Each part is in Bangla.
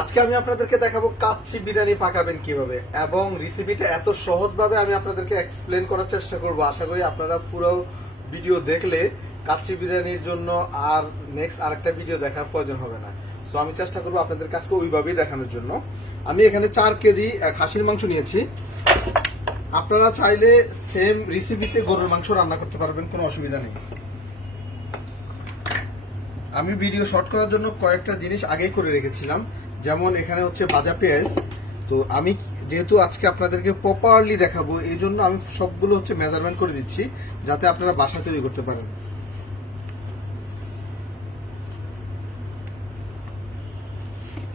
আজকে আমি আপনাদেরকে দেখাবো কাচ্চি বিরিয়ানি পাকাবেন কীভাবে। এবং রেসিপিটা এত সহজভাবে আমি আপনাদেরকে এক্সপ্লেন করার চেষ্টা করব। আশা করি আপনারা পুরো ভিডিও দেখলে কাচ্চি বিরিয়ানির জন্য আর নেক্সট আরেকটা ভিডিও দেখার প্রয়োজন হবে না। সো আমি চেষ্টা করব আপনাদের কাছকে ওইভাবেই দেখানোর জন্য। আমি এখানে চার কেজি খাসির মাংস নিয়েছি। আপনারা চাইলে সেম রেসিপিতে গরুর মাংস রান্না করতে পারবেন, কোনো অসুবিধা নেই। আমি ভিডিও শর্ট করার জন্য কয়েকটা জিনিস আগেই করে রেখেছিলাম। যেমন এখানে হচ্ছে ভাজা পেঁয়াজ। তো আমি যেহেতু আজকে আপনাদেরকে প্রপারলি দেখাবো, এই জন্য আমি সবগুলো হচ্ছে মেজারমেন্ট করে দিচ্ছি, যাতে আপনারা বাসা তৈরি করতে পারেন।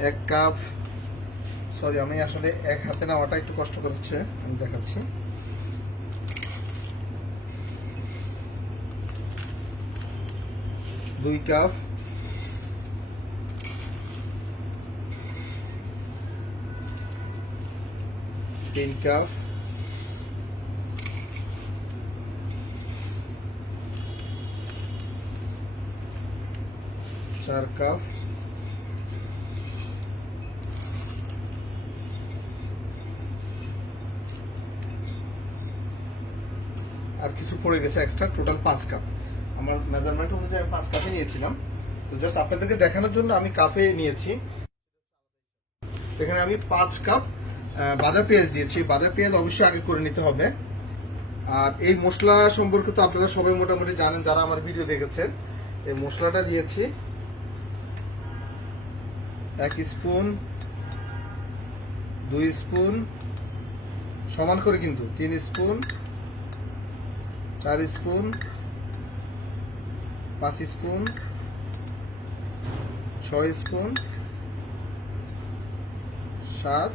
এক কাপ সরি আমি আসলে এক হাতে নেওয়াটা একটু কষ্টকর হচ্ছে, আমি দেখাচ্ছি। দুই কাপ তিন কাপ। চার কাপ। আর কিছু পড়ে গেছে এক্সট্রা টোটাল পাঁচ কাপ। আমার মেজারমেন্ট অনুযায়ী আমি পাঁচ কাপে নিয়েছিলাম। তো জাস্ট আপনাদেরকে দেখানোর জন্য আমি কাপে নিয়েছি। এখানে আমি পাঁচ কাপ ভাজা পেঁয়াজ দিয়েছি। বাজার পেঁয়াজ অবশ্যই আগে করে নিতে হবে। আর এই মশলা সম্পর্কে তো আপনারা সবাই মোটামুটি জানেন, যারা আমার ভিডিও দেখেছেন, এই মশলাটা দিয়েছি। এক স্পুন, দুই স্পুন, সমান করে কিন্তু, তিন স্পুন, চার স্পুন, পাঁচ স্পুন, ছয় স্পুন, সাত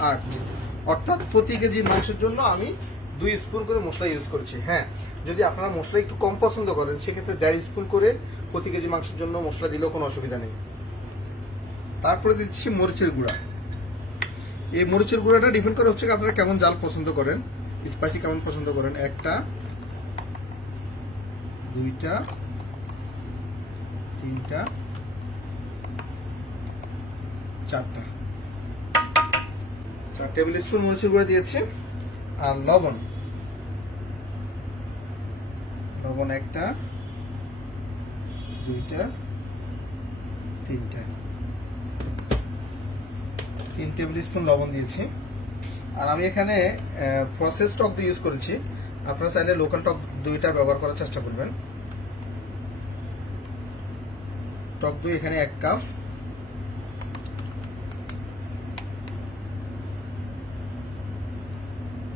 আট অর্থাৎ প্রতি কেজি মাংসের জন্য আমি দুই স্পুন করে মশলা ইউজ করেছি। হ্যাঁ যদি আপনারা মশলা একটু কম পছন্দ করেন, সেক্ষেত্রে দেড় স্পুন করে প্রতি কেজি মাংসের জন্য মশলা দিলেও কোনো অসুবিধা নেই। তারপরে দিচ্ছি মরিচের গুঁড়া। এই মরিচের গুঁড়াটা ডিপেন্ড করে হচ্ছে আপনারা কেমন জাল পছন্দ করেন স্পাইসি কেমন পছন্দ করেন। একটা, দুইটা, তিনটা, চারটা। চার টেবিল স্পুন মরিচের গুঁড়া দিয়েছি, আর লবণ। লবণ একটা, দুইটা, তিনটা। তিন টেবিল স্পুন লবণ দিয়েছি। আর আমি এখানে প্রসেস টক দিয়ে ইউজ করেছি। আপনারা চাইলে লোকাল টক দুইটা ব্যবহার করার চেষ্টা করবেন। টক দই এখানে এক কাপ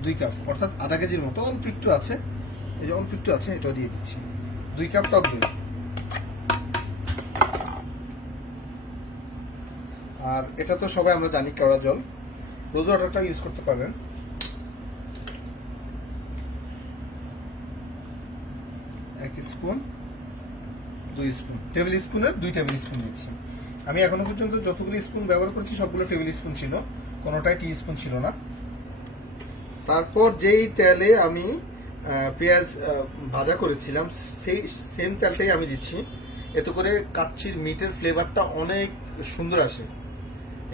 দুই কাপ, অর্থাৎ আধা কেজির মতো অল্প একটু আছে। এই যে অল্প একটু আছে এটাও দিয়ে দিচ্ছি। দুই কাপ টক দই। আর এটা তো সবাই আমরা জানি কেওড়া জল। রোজ ওয়াটারটা ইউজ করতে পারবেন। এক স্পুন, দুই স্পুন। টেবিল স্পুনের দুই টেবিল স্পুন নিয়েছি আমি এখনও পর্যন্ত যতগুলো স্পুন ব্যবহার করছি, সবগুলো টেবিল স্পুন ছিল। কোনোটাই টি স্পুন ছিল না। তারপর যেই তেলে আমি পেঁয়াজ ভাজা করেছিলাম, সেই সেম তেলটাই আমি দিচ্ছি। এতে করে কাচ্চির মিটের ফ্লেভারটা অনেক সুন্দর আসে।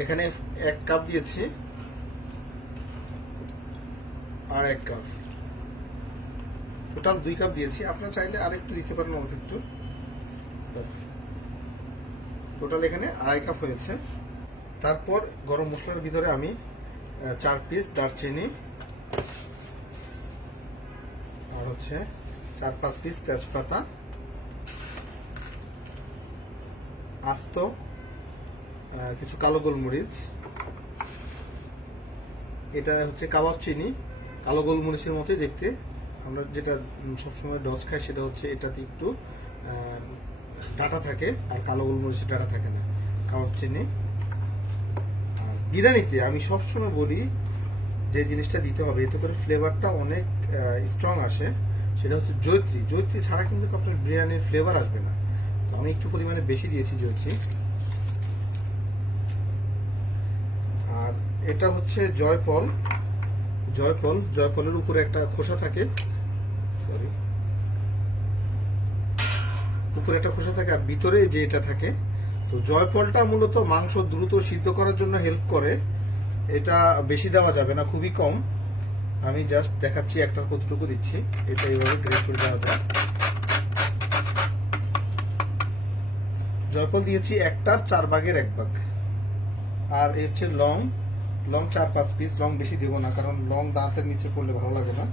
এখানে এক কাপ দিয়েছি। আর এক কাপ টোটাল দুই কাপ দিয়েছি। আপনারা চাইলে আরেকটু দিতে পারেন অল্প একটু। ব্যাস। টোটাল এখানে আড়াই কাপ হয়েছে। তারপর গরম মশলার ভিতরে আমি চার পিস দারচিনি আর হচ্ছে চার, পাঁচ পিস তেজপাতা, আস্ত কিছু কালো গোলমরিচ। এটা হচ্ছে কাবাব চিনি। কালো গোলমরিচের মতোই দেখতে। আমরা যেটা সবসময় ডস খাই সেটা হচ্ছে এটাতে একটু ডাটা থাকে আর কালো গোলমরিচের ডাটা থাকে না। কাবাব চিনি। বিরিয়ানিতে আমি সবসময় বলি যে জিনিসটা দিতে হবে, এতে করে ফ্লেভারটা অনেক স্ট্রং আসে। সেটা হচ্ছে জৈত্রী। জৈত্রী ছাড়া কিন্তু আপনার বিরিয়ানির ফ্লেভার আসবে না। তো আমি একটু পরিমাণে বেশি দিয়েছি জৈত্রী। আর এটা হচ্ছে জয়ফল। জয়ফল, জয়ফলের উপরে একটা খোসা থাকে। সরি উপরে একটা খোসা থাকে আর ভিতরে যে এটা থাকে। তো জয়ফলটা মূলত মাংস দ্রুত সিদ্ধ করার জন্য হেল্প করে। এটা বেশি দেওয়া যাবে না, খুবই কম। আমি জাস্ট দেখাচ্ছি একটা কতটুকু দিচ্ছি। এটা এইভাবে গ্রেড করে দেওয়া যায়। জয়ফল দিয়েছি একটার চার ভাগের এক ভাগ। আর এই হচ্ছে লং লং চার পাঁচ পিস লং বেশি দিব না, কারণ লং দাঁতের নিচে পড়লে ভালো লাগে না।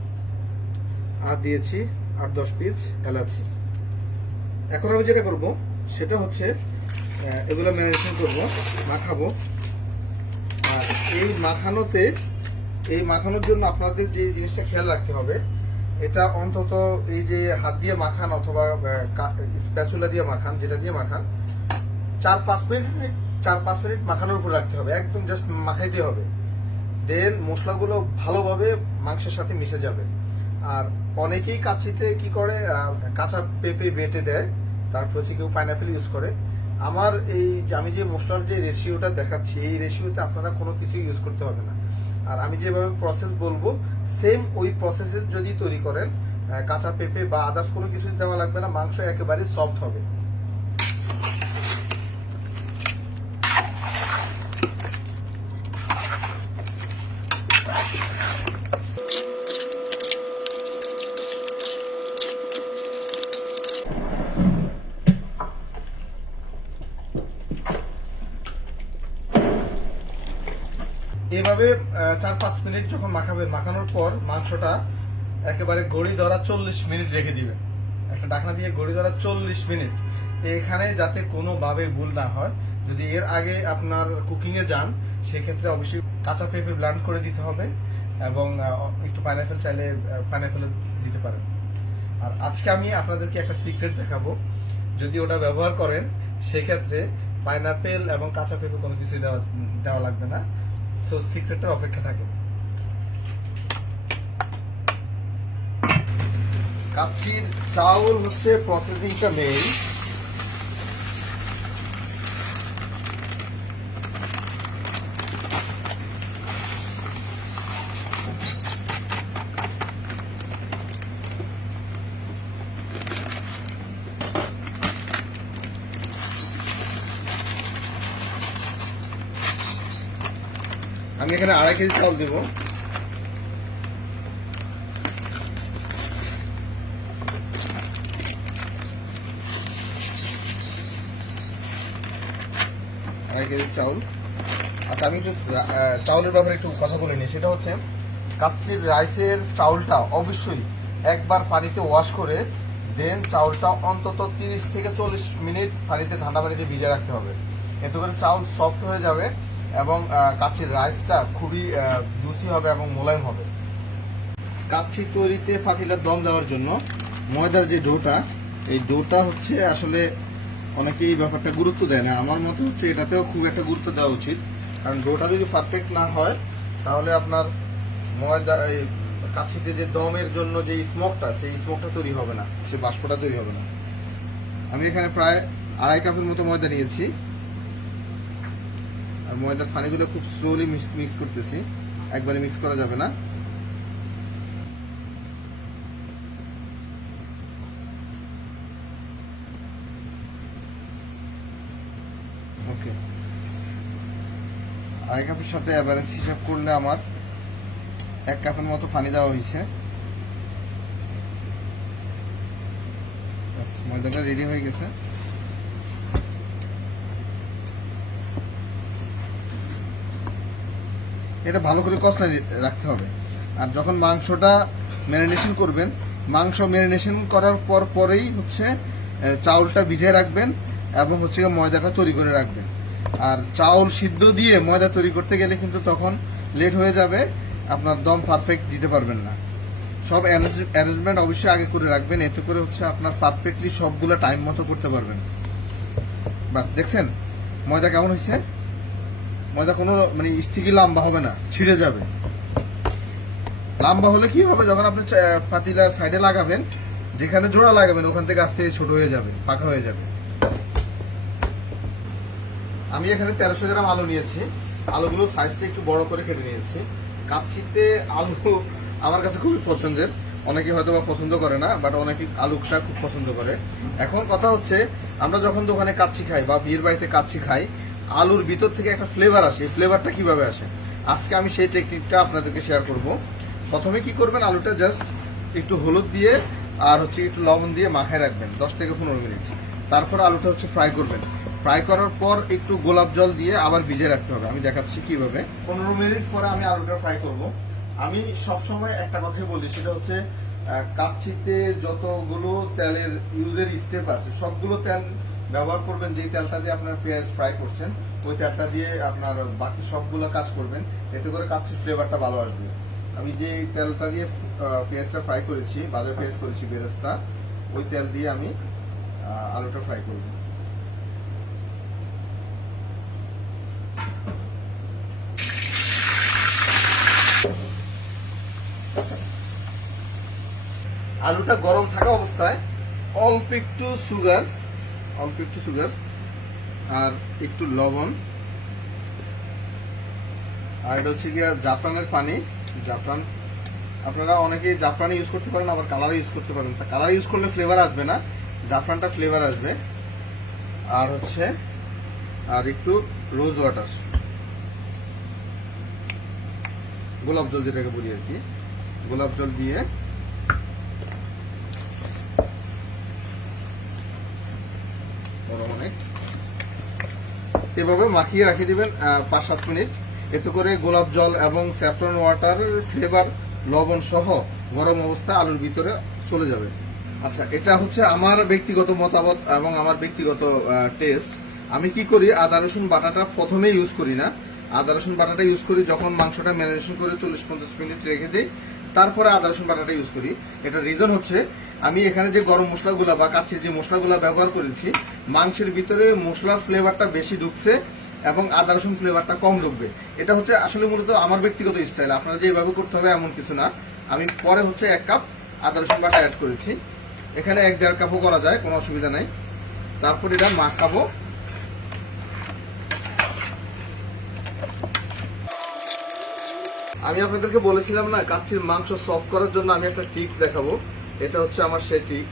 আর দিয়েছি আট দশ পিস এলাচি। এখন আমি যেটা করব, সেটা হচ্ছে এগুলো ম্যারিনেশন করব, মাখাবো। এই মাখানোতে, এই মাখানোর জন্য আপনাদের যে জিনিসটা খেয়াল রাখতে হবে, এটা অন্তত এই যে হাত দিয়ে মাখান অথবা স্প্যাচুলা দিয়ে মাখান, যেটা দিয়ে মাখান, চার পাঁচ মিনিট, চার পাঁচ মিনিট মাখানোর উপর রাখতে হবে, একদম জাস্ট মাখাইতে হবে। দেন মশলাগুলো ভালোভাবে মাংসের সাথে মিশে যাবে। আর অনেকেই কাচিতে কি করে কাঁচা পেঁপে বেটে দেয়, তারপর হচ্ছে কেউ পাইনাপেল ইউজ করে। আমার এই আমি যে মশলার যে রেশিওটা দেখাচ্ছি, এই রেশিওতে আপনারা কোনো কিছু ইউজ করতে হবে না। আর আমি যেভাবে প্রসেস বলব সেম ওই প্রসেসে যদি তৈরি করেন কাঁচা পেঁপে বা আদার্স কোনো কিছু দেওয়া লাগবে না, মাংস একেবারে সফট হবে এভাবে আহ, চার পাঁচ মিনিট যখন মাখাবে, মাখানোর পর মাংসটা একেবারে গড়ি ধরা চল্লিশ মিনিট রেখে দিবেন একটা ডাকনা দিয়ে গড়ি ধরা চল্লিশ মিনিট। এখানে যাতে কোনোভাবে ভুল না হয়, যদি এর আগে আপনার কুকিং এ যান, সেক্ষেত্রে অবশ্যই কাঁচা পেঁপে ব্লান্ড করে দিতে হবে এবং একটু পাইনাপেল চাইলে পাইনাপেল দিতে পারেন। আর আজকে আমি আপনাদেরকে একটা সিক্রেট দেখাবো। যদি ওটা ব্যবহার করেন, সেক্ষেত্রে পাইনাপেল এবং কাঁচা পেঁপে কোনো কিছুই দেওয়া দেওয়া লাগবে না। সো সিক্রেটের অপেক্ষা থাকে কাচ্চির চাউল হচ্ছে প্রসেসিংটা মেইন আমি এখানে আড়াই কেজি চাউল দেবো। আড়াই কেজি চাউল। আচ্ছা আমি একটু চাউলের ব্যাপারে একটু কথা বলে নিই। সেটা হচ্ছে, কাচ্চির রাইসের চাউলটা অবশ্যই একবার পানিতে ওয়াশ করে, দেন চাউলটা অন্তত তিরিশ থেকে চল্লিশ মিনিট পানিতে, ঠান্ডা পানিতে ভিজে রাখতে হবে। এতে করে চাউল সফট হয়ে যাবে এবং কাচ্চির রাইসটা খুবই জুসি হবে এবং মোলায়েম হবে। কাচ্চি তৈরিতে পাতিলার দম দেওয়ার জন্য ময়দার যে ডোটা, এই ডোটা হচ্ছে আসলে অনেকে এই ব্যাপারটা গুরুত্ব দেয় না। আমার মতে হচ্ছে এটাতেও খুব একটা গুরুত্ব দেওয়া উচিত। কারণ ডোটা যদি পারফেক্ট না হয়, তাহলে আপনার ময়দা, এই কাছিতে যে দমের জন্য যে স্মোকটা, সেই স্মোকটা তৈরি হবে না। সেই বাষ্পটা তৈরি হবে না। আমি এখানে প্রায় আড়াই কাপের মতো ময়দা নিয়েছি। আর ময়দার পানিগুলো খুব স্লোলি মিক্স করতেছি। একবারে মিক্স করা যাবে না। আড়াই কাপের সাথে অ্যাভারেজ হিসাব করলে আমার এক কাপের মতো পানি দেওয়া হয়েছে। ময়দাটা রেডি হয়ে গেছে। এটা ভালো করে কষলা রাখতে হবে। আর যখন মাংসটা ম্যারিনেশন করবেন, মাংস ম্যারিনেশন করার পর পরেই হচ্ছে চাউলটা ভিজিয়ে রাখবেন এবং হচ্ছে ময়দাটা তৈরি করে রাখবেন। আর চাউল সিদ্ধ দিয়ে ময়দা তৈরি করতে গেলে কিন্তু তখন লেট হয়ে যাবে, আপনার দম পারফেক্ট দিতে পারবেন না। সব অ্যারেঞ্জমেন্ট অবশ্যই আগে করে রাখবেন, এতে করে হচ্ছে আপনার পারফেক্টলি সবগুলো টাইম মতো করতে পারবেন। বাস, দেখছেন? ময়দা কেমন হয়েছে? ময়দা কোনো মানে স্টিকি লম্বা হবে না, ছিঁড়ে যাবে। লম্বা হলে কি হবে? যখন আপনি পাতিলা সাইডে লাগাবেন, যেখানে জোড়া লাগাবেন, ওখান থেকে আস্তে ছোট হয়ে যাবে, পাকা হয়ে যাবে। আমি এখানে তেরোশো গ্রাম আলু নিয়েছি। আলুগুলো সাইজটা একটু বড় করে কেটে নিয়েছি। কাচ্ছিতে আলু আমার কাছে খুবই পছন্দের। অনেকে হয়তো বা পছন্দ করে না বাট অনেকে আলুটা খুব পছন্দ করে। এখন কথা হচ্ছে, আমরা যখন দোকানে কাচ্চি খাই বা বিয়ের বাড়িতে কাচ্চি খাই, আলুর ভিতর থেকে একটা ফ্লেভার আসে। এই ফ্লেভারটা কীভাবে আসে? আজকে আমি সেই টেকনিকটা আপনাদেরকে শেয়ার করব। প্রথমে কি করবেন? আলুটা জাস্ট একটু হলুদ দিয়ে আর হচ্ছে একটু লবণ দিয়ে মাখায় রাখবেন, দশ থেকে পনেরো মিনিট। তারপর আলুটা হচ্ছে ফ্রাই করবেন। ফ্রাই করার পর একটু গোলাপ জল দিয়ে আবার ভিজে রাখতে হবে। আমি দেখাচ্ছি কীভাবে। পনেরো মিনিট পরে আমি আলুটা ফ্রাই করব। আমি সবসময় একটা কথাই বলি সেটা হচ্ছে আহ, কাচ্চিতে যতগুলো তেলের ইউজের স্টেপ আছে সবগুলো তেল ব্যবহার করবেন যেই তেলটা দিয়ে আপনার পেঁয়াজ ফ্রাই করছেন ওই তেলটা দিয়ে আপনার বাকি সবগুলো কাজ করবেন এতে করে কাচ্চির ফ্লেভারটা ভালো আসবে। আমি যে তেলটা দিয়ে পেঁয়াজটা ফ্রাই করেছি বাজার পেঁয়াজ করেছি বেরেস্তা ওই তেল দিয়ে আমি আলুটা ফ্রাই করব। আলুটা গরম থাকা অবস্থায় অল্প একটু সুগার অল্প একটু সুগার আর একটু লবণ, আর এটা হচ্ছে গিয়া জাফরানের পানি। জাফরান, আপনারা অনেকেই জাফরান ইউজ করতে পারেন, আবার কালার ইউজ করতে পারেন। তা কালার ইউজ করলে ফ্লেভার আসবে না, জাফরানটা ফ্লেভার আসবে। আর হচ্ছে, আর একটু রোজ ওয়াটার গোলাপ জল যেটাকে বলি আর কি। গোলাপ জল দিয়ে গরম অনেক এভাবে মাখিয়ে রাখে দিবেন পাঁচ সাত মিনিট। এতে করে গোলাপ জল এবং স্যাফরন ওয়াটার, ফ্লেভার, লবণ সহ গরম অবস্থা আলুর ভিতরে চলে যাবে। আচ্ছা এটা হচ্ছে আমার ব্যক্তিগত মতামত এবং আমার ব্যক্তিগত টেস্ট আমি কি করি, আদা, রসুন, বাটাটা প্রথমে ইউজ করি না। আদা, রসুন, বাটাটা ইউজ করি যখন মাংসটা ম্যারিনেশন করে চল্লিশ পঞ্চাশ মিনিট রেখে দিই। তারপরে আদা, রসুন, বাটাটা ইউজ করি। এটা রিজন হচ্ছে আমি এখানে যে গরম মশলাগুলো বা কাচ্ছির যে মশলাগুলো ব্যবহার করেছি, মাংসের ভিতরে মশলার ফ্লেভারটা বেশি ঢুকছে এবং আদা রসুন ফ্লেভারটা কম ঢুকবে। এটা হচ্ছে আসলে মূলত আমার ব্যক্তিগত স্টাইল। আপনারা যে এভাবে করতে হবে এমন কিছু না। আমি পরে হচ্ছে এক কাপ আদা রসুন বাটা অ্যাড করেছি। এখানে এক দেড় কাপও করা যায়, কোনো অসুবিধা নাই। তারপর এটা মাখাবো। আমি আপনাদেরকে বলেছিলাম না কাচ্ছির মাংস সফট করার জন্য আমি একটা টিপস দেখাবো। এটা হচ্ছে আমার সেই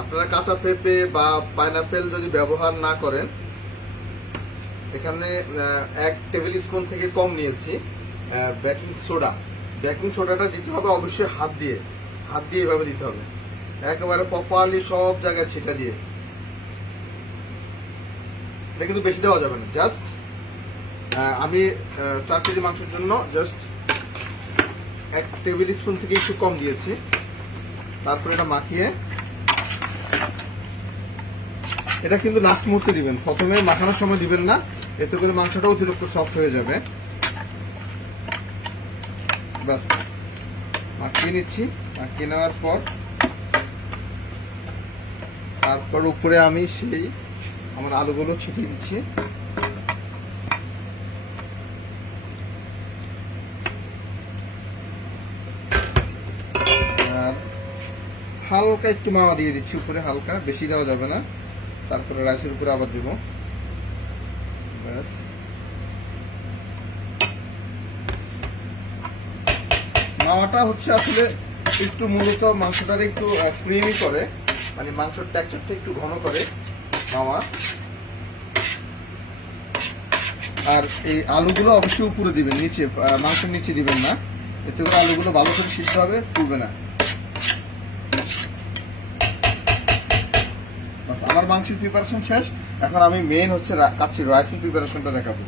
আপনারা কাঁচা পেঁপে বা পাইনাপেল যদি ব্যবহার না করেন, এখানে এক টেবিল স্পুন থেকে কম নিয়েছি বেকিং সোডা। বেকিং সোডাটা দিতে হবে অবশ্যই হাত দিয়ে। হাত দিয়ে এভাবে দিতে হবে। একেবারে প্রপারলি সব জায়গায় ছিটা দিয়ে। এটা কিন্তু বেশি দেওয়া যাবে না। জাস্ট আমি চার কেজি মাংসের জন্য জাস্ট এক টেবিল স্পুন থেকে একটু কম দিয়েছি। তারপরে এটা মাখিয়ে এটা কিন্তু লাস্ট মুহূর্তে দিবেন। প্রথমে মাখানোর সময় দিবেন না। এতে করে মাংসটা অতিরিক্ত সফট হয়ে যাবে। বাস মাখিয়ে নিচ্ছি। মাখিয়ে নেওয়ার পর তারপর উপরে আমি সেই আমার আলুগুলো ছিটিয়ে দিচ্ছি আর হালকা একটু মাওয়া দিয়ে দিচ্ছি উপরে হালকা, বেশি দেওয়া যাবে না। তারপরে রাইসের উপরে আবার দেবো। মাওয়াটা হচ্ছে আসলে একটু মূলত মাংসটার একটু ক্রিমি করে মানে মাংসের টেক্সচারটা একটু ঘন করে মাওয়া। আর এই আলুগুলো অবশ্যই উপরে দিবেন, নিচে মাংসের নিচে দিবেন না। এতে করে আলুগুলো ভালো করে সিদ্ধ হবে পুড়বে না। আমার মাংসের প্রিপারেশন শেষ। এখন আমি মেন হচ্ছে কাচ্চির রাইসের প্রিপারেশনটা দেখাবো।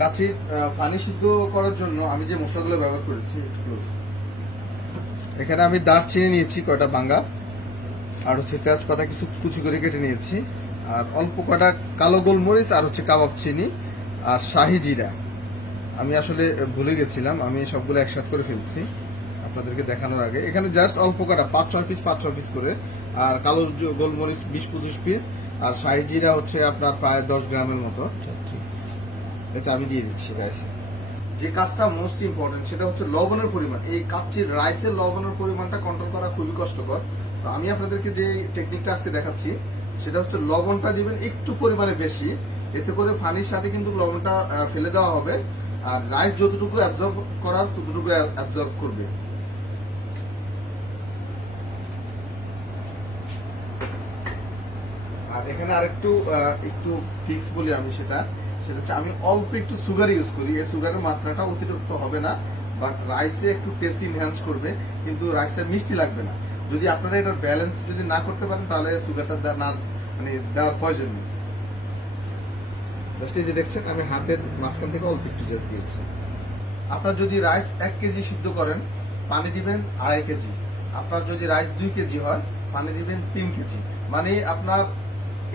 কাচির পানি সিদ্ধ করার জন্য আমি যে মশলাগুলো ব্যবহার করেছি এখানে আমি দারচিনি নিয়েছি, কয়টা, বাঙ্গা। আর হচ্ছে তেজপাতা কিছু কুচি করে কেটে নিয়েছি। আর অল্প কটা কালো গোলমরিচ আর হচ্ছে কাবাব চিনি আর শাহি জিরা। আমি আসলে ভুলে গেছিলাম, আমি সবগুলো একসাথে করে ফেলছি আপনাদেরকে দেখানোর আগে। এখানে জাস্ট অল্প কটা পাঁচ, ছয় পিস পাঁচ, ছয় পিস করে। আর কালো গোলমরিচ বিশ, পঁচিশ পিস আর শাহি জিরা হচ্ছে আপনার প্রায় দশ গ্রামের মতো। এটা আমি দিয়ে দিচ্ছি রাইসে যে কাজটা মোস্ট ইম্পর্টেন্ট সেটা হচ্ছে লবণের পরিমাণ। এই কাচ্চির রাইসের লবণের পরিমাণটা কন্ট্রোল করা খুবই কষ্টকর। তো আমি আপনাদেরকে যে টেকনিকটা আজকে দেখাচ্ছি সেটা হচ্ছে লবণটা দিবেন একটু পরিমাণে বেশি। এতে করে পানির সাথে কিন্তু লবণটা ফেলে দেওয়া হবে। আর রাইস যতটুকু অ্যাবজর্ব করার, ততটুকু অ্যাবজর্ব করবে। আর এখানে আরেকটু একটু টিপস বলি আমি সেটা। সেটা হচ্ছে আমি অল্প একটু সুগার ইউজ করি। এই সুগারের মাত্রাটা অতিরিক্ত হবে না বাট রাইসে একটু টেস্ট ইনহ্যান্স করবে। কিন্তু রাইসটা মিষ্টি লাগবে না। যদি আপনারা এটার ব্যালেন্স যদি না করতে পারেন, তাহলে সুগারটা না মানে দেওয়ার প্রয়োজন নেই। জাস্ট এই যে দেখছেন, আমি হাতের মাঝখান থেকে অল্প একটু জাস্ট দিয়েছি। আপনার যদি রাইস এক কেজি সিদ্ধ করেন, পানি দিবেন আড়াই কেজি। আপনার যদি রাইস দুই কেজি হয়, পানি দিবেন তিন কেজি। মানে আপনার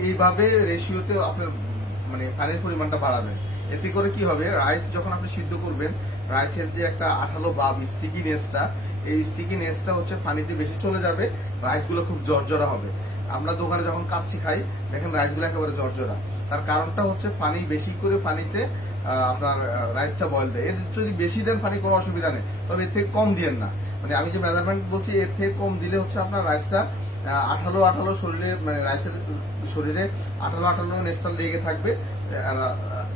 এইভাবে রেশিওতে আপনার মানে পানির পরিমাণটা বাড়াবেন। এতে করে কি হবে রাইস যখন আপনি সিদ্ধ করবেন রাইসের যে একটা আঠালো বা স্টিকি নেসটা এই স্টিকি নেসটা হচ্ছে পানিতে বেশি চলে যাবে রাইসগুলো খুব জর্জরা হবে। আমরা দোকানে যখন কাচ্ছি খাই, দেখেন রাইসগুলো একেবারে জর্জরা। তার কারণটা হচ্ছে পানি বেশি করে পানিতে আপনার রাইসটা বয়েল দেয়। এর যদি বেশি দেন পানি, কোনো অসুবিধা নেই। তবে এর থেকে কম দিয়েন না। মানে আমি যে মেজারমেন্ট বলছি, এর থেকে কম দিলে হচ্ছে আপনার রাইসটা আঠালো আঠালো শরীরে মানে রাইসের শরীরে আঠালো আঠালো নেস্টাল লেগে থাকবে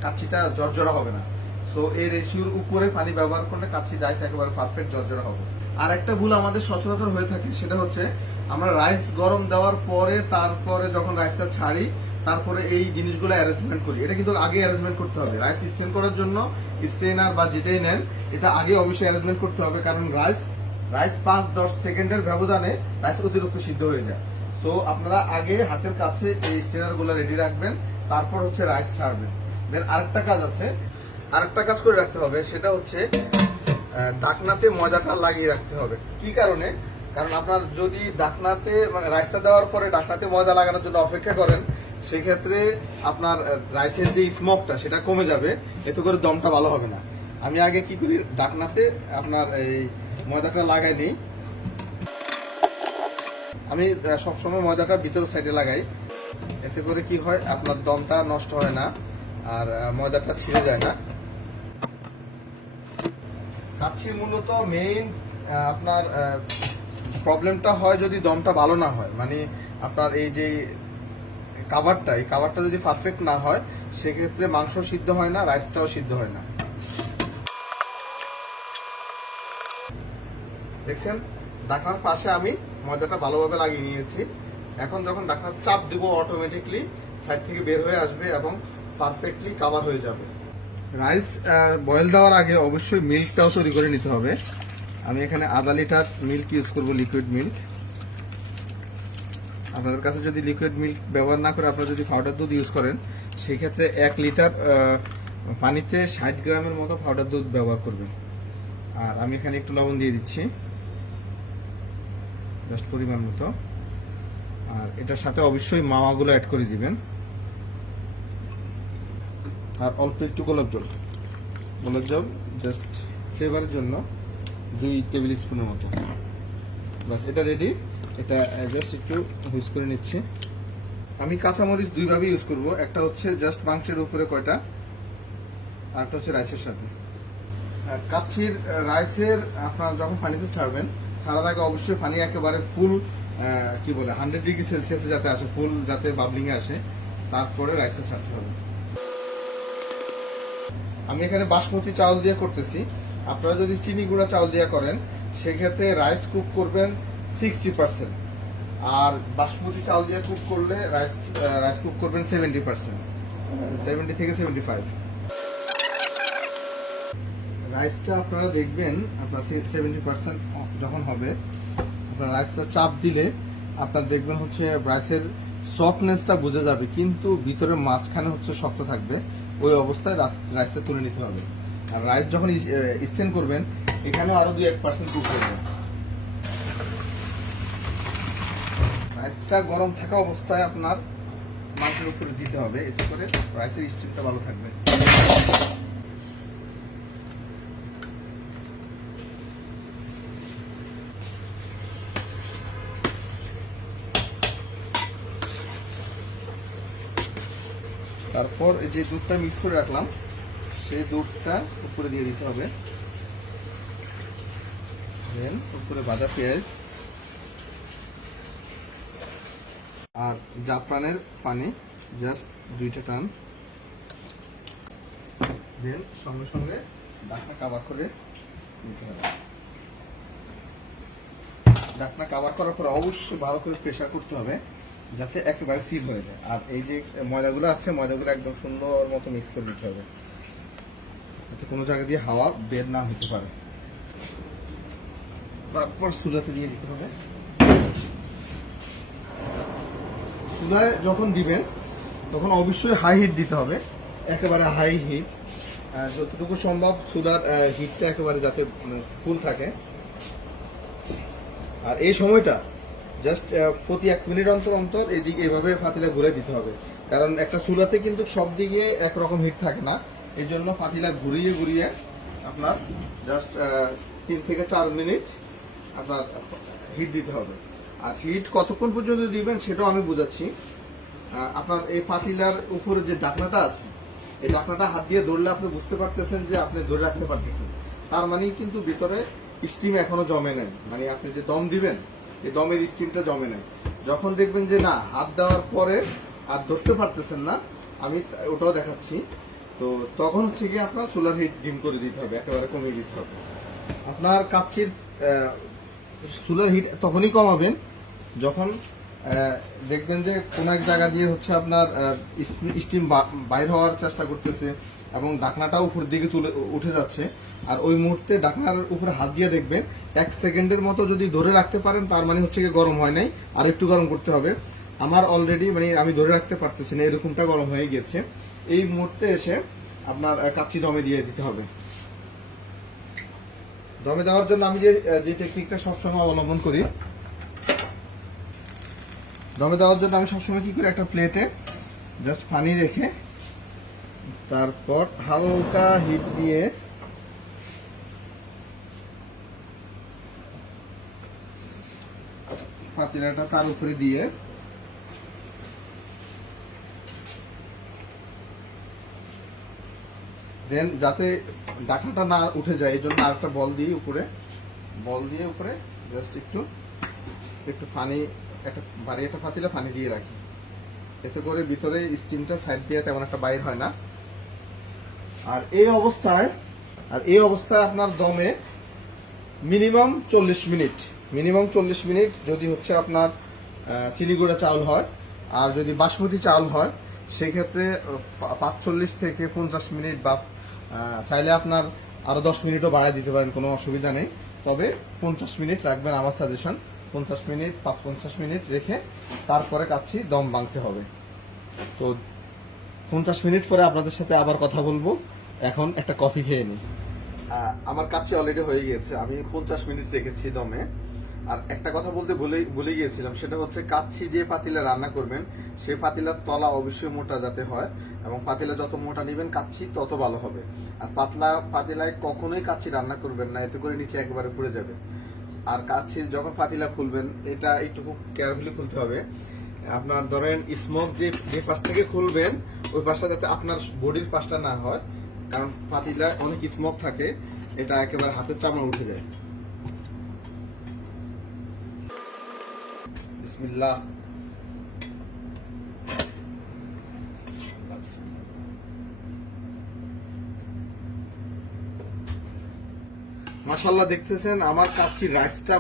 কাচ্ছিটা জর্জরা হবে না। সো এই রেশিওর উপরে পানি ব্যবহার করলে কাচ্ছি রাইস একেবারে পারফেক্ট জর্জরা হবে। আর একটা ভুল আমাদের সচরাচর হয়ে থাকে, সেটা হচ্ছে আমরা রাইস গরম দেওয়ার পরে, তারপরে যখন রাইসটা ছাড়ি, তারপরে এই জিনিসগুলো অ্যারেঞ্জমেন্ট করি। এটা কিন্তু আগে অ্যারেঞ্জমেন্ট করতে হবে। রাইস স্টেন করার জন্য স্টেনার বা যেটাই নেন, এটা আগে অবশ্যই অ্যারেঞ্জমেন্ট করতে হবে। কারণ রাইস রাইস পাঁচ দশ সেকেন্ডের ব্যবধানে রাইস অতিরিক্ত সিদ্ধ হয়ে যায়। সো আপনারা আগে হাতের কাছে এই স্টেনারগুলো রেডি রাখবেন, তারপর হচ্ছে রাইস ছাড়বেন। দেন আরেকটা কাজ আছে। আরেকটা কাজ করে রাখতে হবে, সেটা হচ্ছে ডাকনাতে ময়দাটা লাগিয়ে রাখতে হবে। কি কারণে? কারণ আপনার যদি ডাকনাতে মানে রাইসটা দেওয়ার পরে ডাকনাতে ময়দা লাগানোর জন্য অপেক্ষা করেন, সেক্ষেত্রে আপনার রাইসের যে স্মোকটা সেটা কমে যাবে, এতে করে দমটা ভালো হবে না। আমি আগে কি করি, ডাকনাতে আপনার এই ময়দাটা লাগাই নিই। আমি সবসময় ময়দাটা ভিতর সাইডে লাগাই। এতে করে কি হয়, আপনার দমটা নষ্ট হয় না, আর ময়দাটা ছিঁড়ে যায় না। কাচ্ছি মূলত মেইন আপনার প্রবলেমটা হয় যদি দমটা ভালো না হয়। মানে আপনার এই যে কাভারটা এই কাভারটা যদি পারফেক্ট না হয়, সেক্ষেত্রে মাংস সিদ্ধ হয় না রাইসটাও সিদ্ধ হয় না। দেখছেন? ডাকনার পাশে আমি ময়দাটা ভালোভাবে লাগিয়ে নিয়েছি। এখন যখন ডাকনার চাপ দিব অটোমেটিকলি সাইড থেকে বের হয়ে আসবে এবং পারফেক্টলি কাভার হয়ে যাবে। রাইস বয়েল দেওয়ার আগে অবশ্যই মিল্কটাও তৈরি করে নিতে হবে। আমি এখানে আধা লিটার মিল্ক ইউজ করব লিকুইড মিল্ক আপনাদের কাছে যদি লিকুইড মিল্ক ব্যবহার না করে আপনারা যদি পাউডার দুধ ইউজ করেন, সেক্ষেত্রে এক লিটার পানিতে ষাট গ্রামের মতো পাউডার দুধ ব্যবহার করবেন। আর আমি এখানে একটু লবণ দিয়ে দিচ্ছি। জাস্ট পরিমাণ মতো। আর এটার সাথে অবশ্যই মাওয়াগুলো অ্যাড করে দিবেন। আর অল্প একটু গোলাপ জল। গোলাপ জল জাস্ট ফ্লেভারের জন্য দুই টেবিল স্পুনের মতো। বাস এটা রেডি এটা জাস্ট একটু ইউজ করে নিচ্ছি। আমি কাঁচামরিচ দুইভাবে ইউজ করব। একটা হচ্ছে জাস্ট মাংসের উপরে কয়টা, আর একটা হচ্ছে রাইসের সাথে। কাচ্ছির রাইসের আপনারা যখন পানিতে ছাড়বেন, ছাড়ার আগে অবশ্যই পানি একেবারে ফুল কি বলে হান্ড্রেড ডিগ্রি সেলসিয়াসে যাতে আসে ফুল যাতে বাবলিংয়ে আসে, তারপরে রাইসে ছাড়তে হবে। আমি এখানে বাসমতি চাউল দিয়ে করতেছি। আপনারা যদি চিনি গুঁড়া চাউল দিয়ে করেন, সেক্ষেত্রে রাইস কুক করবেন সিক্সটি পার্সেন্ট আর বাসমতি চাউল দিয়ে কুক করলে রাইস রাইস কুক করবেন সেভেন্টি পার্সেন্ট সেভেন্টি থেকে সেভেন্টি ফাইভ রাইসটা আপনারা দেখবেন, আপনার সেভেন্টি পার্সেন্ট যখন হবে, আপনার রাইসটা চাপ দিলে আপনার দেখবেন হচ্ছে রাইসের সফটনেসটা বোঝা যাবে, কিন্তু ভিতরে মাঝখানে হচ্ছে শক্ত থাকবে। ওই অবস্থায় রাইসটা তুলে নিতে হবে। আর রাইস যখন স্টেন করবেন, এখানেও আরও দুই এক পার্সেন্ট কুক করবেন রাইসটা গরম থাকা অবস্থায় আপনার মাংসের উপরে দিতে হবে, এতে করে রাইসের স্টিমটা ভালো থাকবে। তারপর যে দুধটা মিক্স করে রাখলাম, সেই দুধটা উপরে দিয়ে দিতে হবে। দেন উপরে বাঁধা পেঁয়াজ আর জাফরানের পানি জাস্ট দুইটা টান। দেন সঙ্গে সঙ্গে ডাকনা কাবার করে নিতে হবে। ডাকনা কাবার করার পর অবশ্যই ভালো করে প্রেসার করতে হবে। যাতে একেবারে সিল হয়ে যায়। আর এই যে ময়দাগুলো আছে ময়দাগুলো একদম সুন্দর মতো মিক্স করে দিতে হবে। যাতে কোনো জায়গা দিয়ে হাওয়া বের না হতে পারে। তারপর চুলাতে দিয়ে দিতে হবে। চুলায় যখন দিবেন, তখন অবশ্যই হাই হিট দিতে হবে। একেবারে হাই হিট যতটুকু সম্ভব চুলার হিটটা একেবারে যাতে ফুল থাকে। আর এই সময়টা জাস্ট প্রতি এক মিনিট অন্তর অন্তর এদিকে এভাবে পাতিলা ঘুরে দিতে হবে। কারণ একটা চুলাতে কিন্তু সব দিকে একরকম হিট থাকে না। এই জন্য পাতিলা ঘুরিয়ে ঘুরিয়ে আপনার জাস্ট তিন থেকে চার মিনিট আপনার হিট দিতে হবে। আর হিট কতক্ষণ পর্যন্ত দিবেন সেটাও আমি বুঝাচ্ছি। আপনার এই পাতিলার উপরে যে ডাকনাটা আছে, এই ডাকনাটা হাত দিয়ে ধরলে আপনি বুঝতে পারতেছেন যে আপনি ধরে রাখতে পারতেছেন। তার মানে কিন্তু ভিতরে স্টিম এখনও জমে নেই। মানে আপনি যে দম দিবেন এই দমের স্টিমটা জমে নেই। যখন দেখবেন যে না, হাত দেওয়ার পরে আর ধরতে পারতেছেন না, আমি ওটাও দেখাচ্ছি। তো তখন হচ্ছে কি আপনার সোলার হিট ডিম করে দিতে হবে, একেবারে কমিয়ে দিতে হবে। আপনার কাচ্চির সোলার হিট তখনই কমাবেন যখন দেখবেন যে কোন এক জায়গা দিয়ে হচ্ছে আপনার স্টিম বাইর হওয়ার চেষ্টা করতেছে এবং ডাকনাটাও উপর দিকে তুলে, উঠে যাচ্ছে। আর ওই মুহূর্তে ডাকনার উপরে হাত দিয়ে দেখবেন, এক সেকেন্ডের মতো যদি ধরে রাখতে পারেন, তার মানে হচ্ছে গরম হয় নাই, আর একটু গরম করতে হবে। আমার অলরেডি মানে আমি ধরে রাখতে পারতেছি না, এরকমটা গরম হয়ে গেছে এই মুহূর্তে এসে আপনার কাচ্চি দমে দিয়ে দিতে হবে। দমে দেওয়ার জন্য আমি যে যে টেকনিকটা সবসময় অবলম্বন করি, দমে দেওয়ার জন্য আমি সবসময় কি করি, একটা প্লেটে জাস্ট পানি রেখে, তারপর হালকা হিট দিয়ে পাতিলাটা তার উপরে দিয়ে দেন যাতে ডাকাটা না উঠে যায় এই জন্য আরেকটা বল দিয়ে উপরে, বল দিয়ে উপরে জাস্ট একটু একটু পানি, একটা বাড়ি, একটা পাতিলে পানি দিয়ে রাখি। এতে করে ভিতরে স্টিমটা সাইড দিয়ে তেমন একটা বাইর হয় না। আর এই অবস্থায়, আর এই অবস্থায় আপনার দমে মিনিমাম চল্লিশ মিনিট। মিনিমাম চল্লিশ মিনিট যদি হচ্ছে আপনার আহ, চিনিগুড়া চাউল হয় আর যদি বাসমতি চাউল হয় সেক্ষেত্রে পাঁচচল্লিশ থেকে পঞ্চাশ মিনিট বা চাইলে আপনার আরও দশ মিনিটও বাড়ায় দিতে পারেন কোনো অসুবিধা নেই। তবে পঞ্চাশ মিনিট রাখবেন আমার সাজেশন। পঞ্চাশ মিনিট পাঁচ পঞ্চাশ মিনিট রেখে তারপরে কাচ্ছি দম ভাঙতে হবে। তো পঞ্চাশ মিনিট পরে আপনাদের সাথে আবার কথা বলব। এখন একটা কফি খেয়ে নিই। আমার কাছে অলরেডি হয়ে গিয়েছে। আমি পঞ্চাশ মিনিট রেখেছি দমে। আর একটা কথা বলতে ভুলে ভুলে গিয়েছিলাম, সেটা হচ্ছে কাচ্ছি যে পাতিলা রান্না করবেন, সে পাতিলার তলা অবশ্যই মোটা যাতে হয়, এবং পাতিলা যত মোটা নেবেন, কাচ্ছি তত ভালো হবে। আর পাতলা পাতিলায় কখনোই কাচ্ছি রান্না করবেন না, এতে করে নিচে একবারে পুড়ে যাবে। আর কাচ্ছি যখন পাতিলা খুলবেন, এটা একটু খুব কেয়ারফুলি খুলতে হবে। আপনার ধরেন স্মোক যে যে পাশ থেকে খুলবেন, ওই পাশটা যাতে আপনার বডির পাশটা না হয়, কারণ পাতিলা অনেক স্মোক থাকে, এটা একেবারে হাতের চামড়া উঠে যায়। বিসমিল্লাহ মাশাল্লাহ দেখতেছেন, আমার কাচ্চির রাইসটা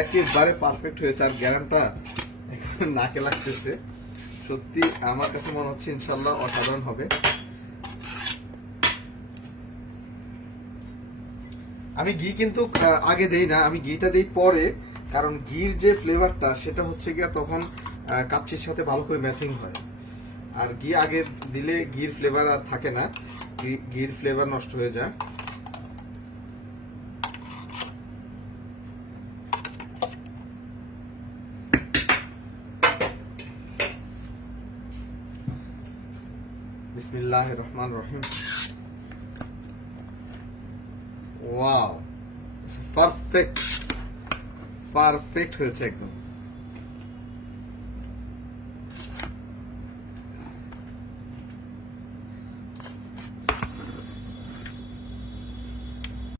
একেবারে পারফেক্ট হয়েছে, আর গ্যারামটা নাকে লাগতেছে। সত্যি আমার কাছে মনে হচ্ছে ইনশাল্লাহ অসাধারণ হবে। আমি ঘি কিন্তু আগে দেই না, আমি ঘিটা দেই পরে। কারণ ঘির যে ফ্লেভারটা সেটা হচ্ছে গিয়া তখন কাচ্চির সাথে ভালো করে ম্যাচিং হয়। আর ঘি আগে দিলে ঘির ফ্লেভার আর থাকে না। ঘির ফ্লেভার নষ্ট হয়ে যায়। বিসমিল্লাহ রহমান রহিম ওয়াও পারফেক্ট পারফেক্ট হয়েছে একদম।